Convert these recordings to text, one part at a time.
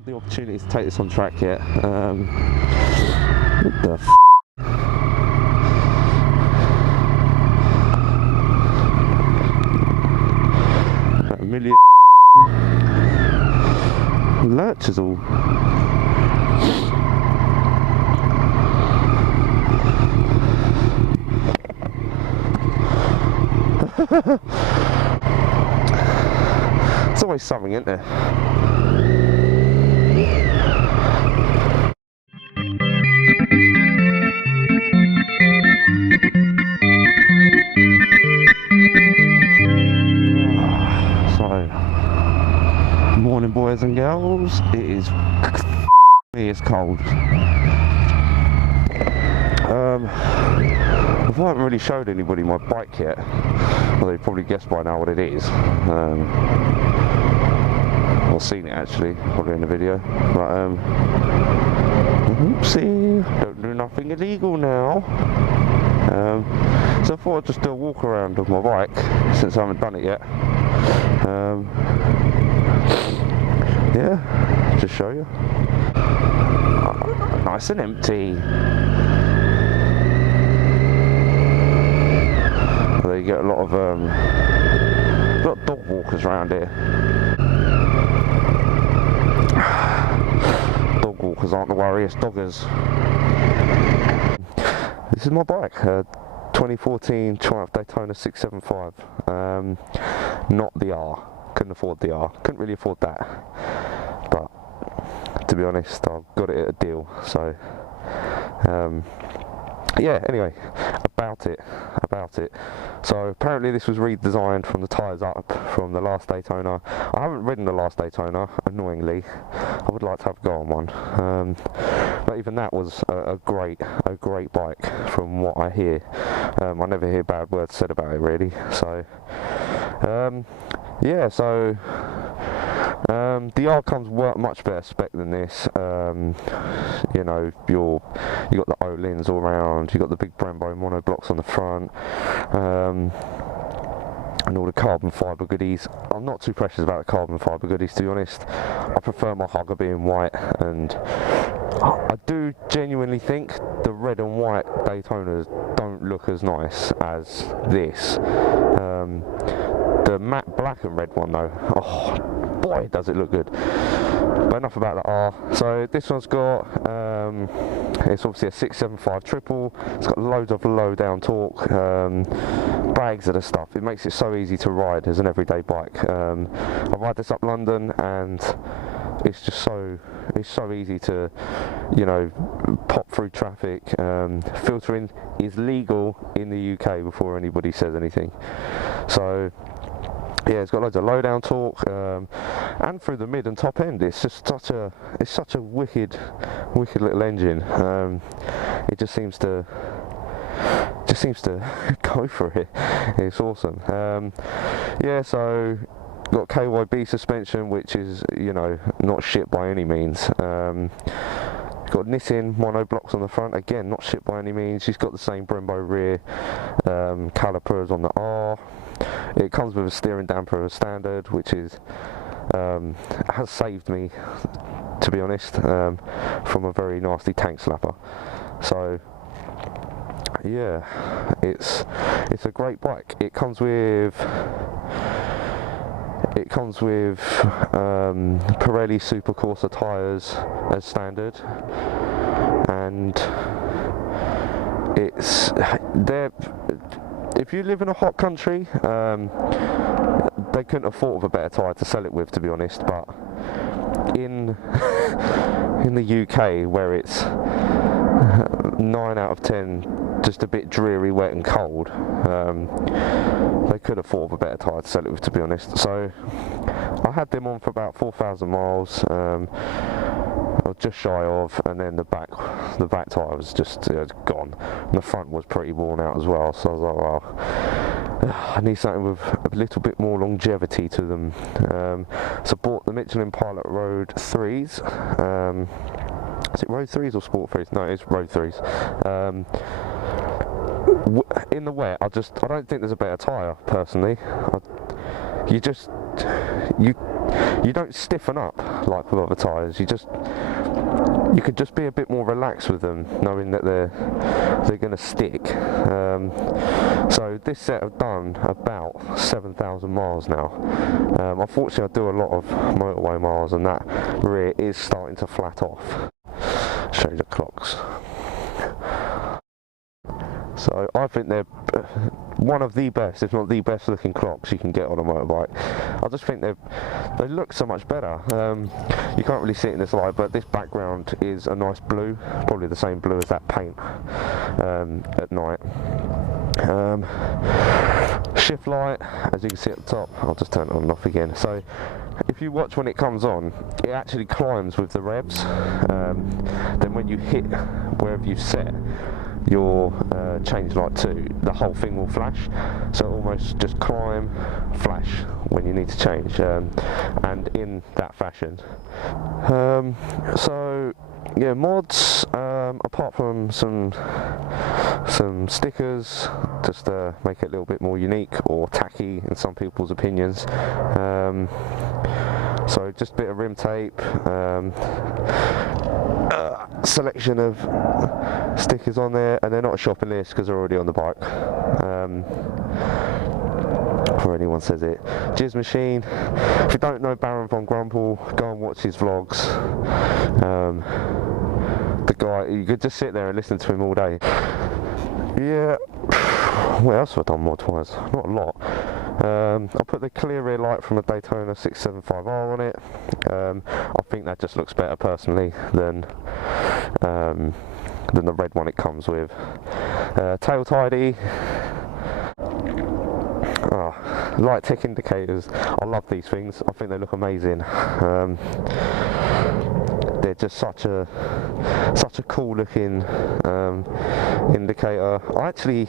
had the opportunity to take this on track yet. What the f***? A million lurchers all. There's always something, isn't there? Morning, boys and girls. It's cold. I haven't really showed anybody my bike yet. Well, they've probably guessed by now what it is. Or seen it actually, probably in the video. But oopsie, don't do nothing illegal now. So I thought I'd just do a walk around of my bike since I haven't done it yet. Yeah, just show you. Nice and empty. There you get a lot of dog walkers around here. Dog walkers aren't the worriest doggers. This is my bike, 2014 Triumph Daytona 675. Not the R. Couldn't afford the R. Couldn't really afford that. But to be honest, I got it at a deal. So yeah. Anyway, about it. So apparently this was redesigned from the tyres up from the last Daytona. I haven't ridden the last Daytona, annoyingly. I would like to have a go on one. But even that was a great bike from what I hear. I never hear bad words said about it really. So yeah, so the R comes much better spec than this. You know, you got the O-lins all around, you got the big Brembo monoblocks on the front, and all the carbon fibre goodies. I'm not too precious about the carbon fibre goodies, to be honest. I prefer my hugger being white, and I do genuinely think the red and white Daytonas don't look as nice as this. The matte black and red one though, oh boy does it look good. But enough about the R. So this one's got, it's obviously a 675 triple. It's got loads of low down torque, bags of the stuff. It makes it so easy to ride as an everyday bike. I ride this up London and it's just so easy to, you know, pop through traffic. Filtering is legal in the UK before anybody says anything. So yeah, it's got loads of low down torque, and through the mid and top end, it's just such a wicked little engine. It just seems to go for it. It's awesome. Yeah, so got KYB suspension, which is, you know, not shit by any means. Got Nissin monoblocks on the front, again not shit by any means. She's got the same Brembo rear calipers on the R. It comes with a steering damper as standard, which is has saved me, to be honest, from a very nasty tank slapper. So yeah, it's a great bike. It comes with Pirelli Supercorsa tyres as standard, and it's there. If you live in a hot country, they couldn't have thought of a better tyre to sell it with, to be honest. But in the UK, where it's 9 out of 10 just a bit dreary, wet and cold, they could have thought of a better tyre to sell it with, to be honest. So I had them on for about 4,000 miles. I was just shy of, and then the back tyre was just gone, and the front was pretty worn out as well. So I was like, well, I need something with a little bit more longevity to them. So bought the Michelin Pilot Road 3s. Is it Road 3s or Sport 3s? No, it's Road 3s. In the wet, I don't think there's a better tyre, personally. you don't stiffen up like with other tyres. You could just be a bit more relaxed with them, knowing that they're going to stick. So this set have done about 7,000 miles now. Unfortunately, I do a lot of motorway miles, and that rear is starting to flat off. Show you the clocks. So I think they're one of the best, if not the best looking clocks you can get on a motorbike. I just think they look so much better. You can't really see it in this light, but this background is a nice blue, probably the same blue as that paint at night. Shift light, as you can see at the top, I'll just turn it on and off again. So if you watch when it comes on, it actually climbs with the revs. Then when you hit wherever you've set your change light to, the whole thing will flash. So almost just climb, flash when you need to change, and in that fashion. So yeah, mods, apart from some stickers, just to make it a little bit more unique or tacky in some people's opinions. So just a bit of rim tape, selection of stickers on there, and they're not a shopping list because they're already on the bike. Before anyone says it. Jizz machine. If you don't know Baron von Grumple, go and watch his vlogs. The guy, you could just sit there and listen to him all day. Yeah. What else have I done mod-wise? Not a lot. I put the clear rear light from a Daytona 675R on it. I think that just looks better personally than the red one it comes with. Tail tidy. Light tick indicators. I love these things. I think they look amazing. They're just such a cool looking indicator. I actually,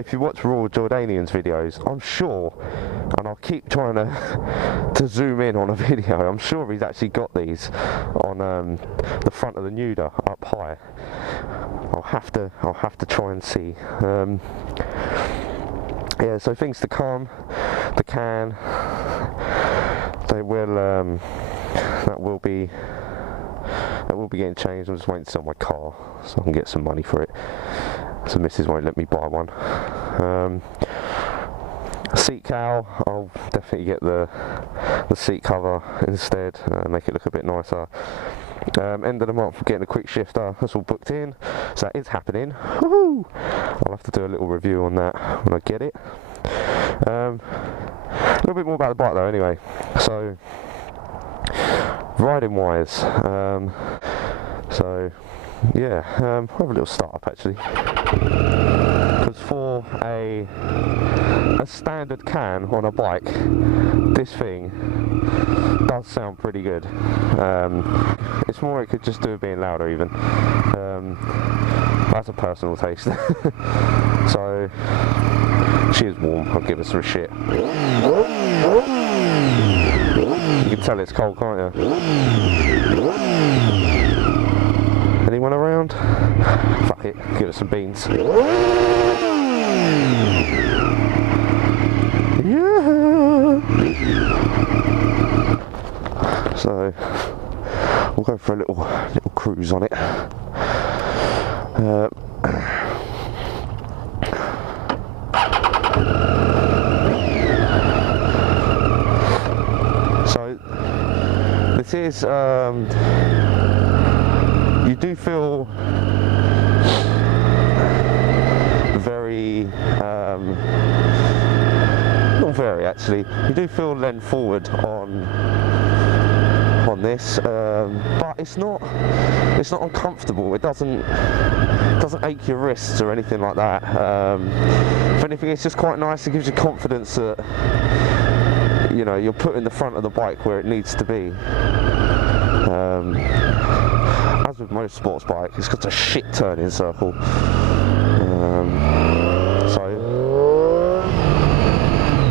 if you watch Raw Jordanian's videos, I'm sure, and I'll keep trying to zoom in on a video, I'm sure he's actually got these on the front of the Nuda up high. I'll have to try and see. Yeah, so things to come. The can, they will that will be getting changed. I'm just waiting to sell my car so I can get some money for it. So Mrs. won't let me buy one. Seat cowl, I'll definitely get the seat cover instead, make it look a bit nicer. End of the month, we're getting a quick shifter. That's all booked in, so that is happening. Woohoo! I'll have to do a little review on that when I get it. A little bit more about the bike though anyway. So riding wise, so yeah, I'll have a little start up actually, because for a standard can on a bike, this thing does sound pretty good. It's more, it could just do with being louder even. That's a personal taste. So she is warm, I'll give her some shit. You can tell it's cold, can't you? Anyone around? Fuck it, give it some beans. Yeah. So we'll go for a little cruise on it. So this is you do feel very not very actually, you do feel leant forward on this, but it's not uncomfortable. It doesn't ache your wrists or anything like that. If anything, it's just quite nice. It gives you confidence that, you know, you're putting the front of the bike where it needs to be. As with most sports bike, it's got a shit turning circle.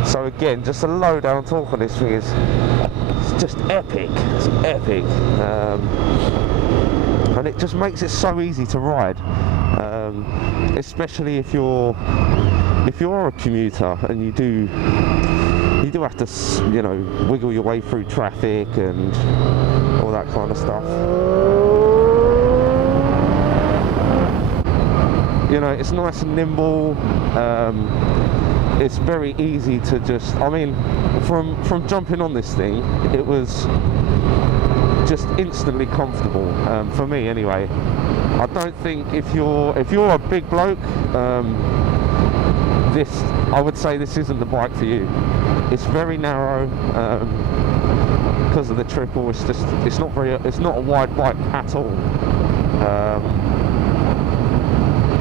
So again, just a low down torque on this thing is just epic. It's epic, and it just makes it so easy to ride, especially if you're a commuter and you you do have to, you know, wiggle your way through traffic and all that kind of stuff. You know, it's nice and nimble. It's very easy to just, I mean, from jumping on this thing, it was just instantly comfortable, for me anyway. I don't think if you're a big bloke, I would say this isn't the bike for you. It's very narrow, because of the triple. It's not a wide bike at all.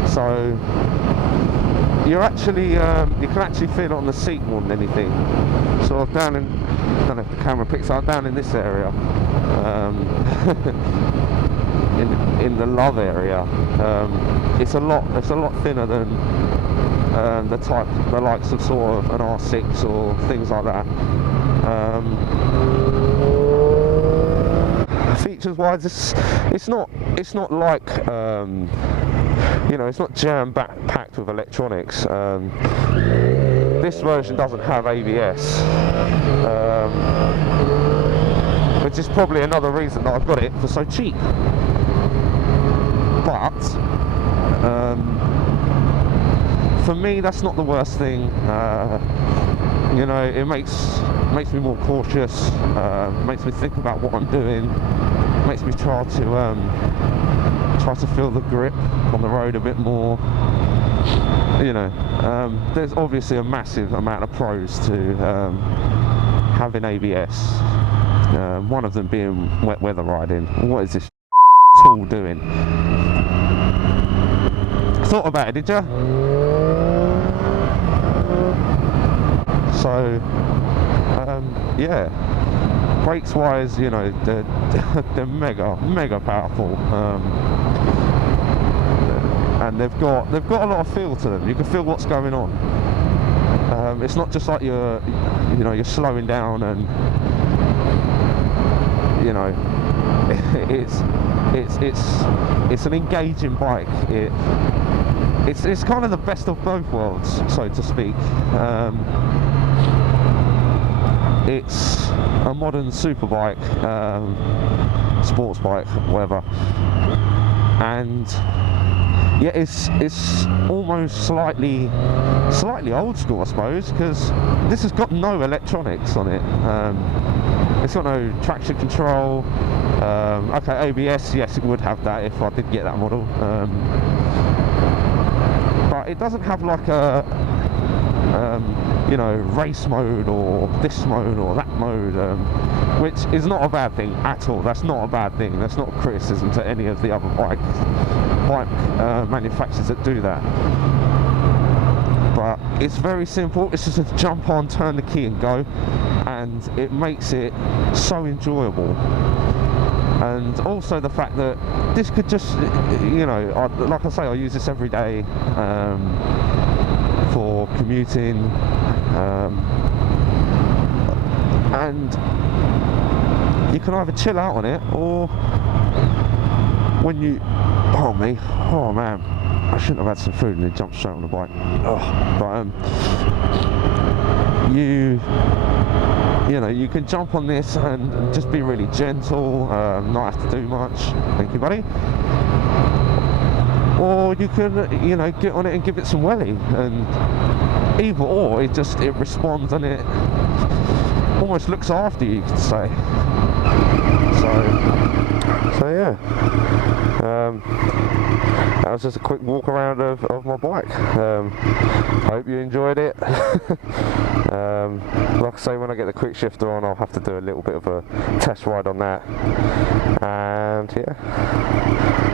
So you're actually, you can actually feel it on the seat more than anything. Sort of down in, I don't know if the camera picks up, down in this area, in the love area, it's a lot thinner than the likes of sort of an R6 or things like that. Features wise, it's not like, you know, it's not packed with electronics. This version doesn't have ABS, which is probably another reason that I've got it for so cheap. But for me, that's not the worst thing. You know, it makes me more cautious. Makes me think about what I'm doing. Makes me try to feel the grip on the road a bit more. You know, there's obviously a massive amount of pros to having ABS. One of them being wet weather riding. What is this tool doing? Thought about it, did you? So, yeah. Brakes wise, you know, they're mega powerful, and they've got a lot of feel to them. You can feel what's going on. It's not just like you're slowing down and, you know, it's an engaging bike. It's kind of the best of both worlds, so to speak. It's a modern superbike, sports bike, whatever, and yeah, it's almost slightly old school, I suppose, because this has got no electronics on it. It's got no traction control. Okay, ABS, yes, it would have that if I did get that model, but it doesn't have like a you know, race mode or this mode or that mode, which is not a bad thing at all. That's not a bad thing. That's not a criticism to any of the other bike manufacturers that do that. But it's very simple. It's just a jump on, turn the key and go, and it makes it so enjoyable. And also the fact that this could just, you know, like I say, I use this every day for commuting, and you can either chill out on it, or when you, oh man, I shouldn't have had some food and then jumped straight on the bike. But you know, you can jump on this and just be really gentle, not have to do much. Thank you, buddy. Or you can, you know, get on it and give it some welly, and either or, it responds and it almost looks after you, could say. So yeah, that was just a quick walk around of my bike. Hope you enjoyed it. Like I say, when I get the quick shifter on, I'll have to do a little bit of a test ride on that, and yeah,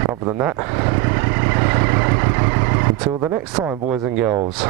other than that, until the next time, boys and girls.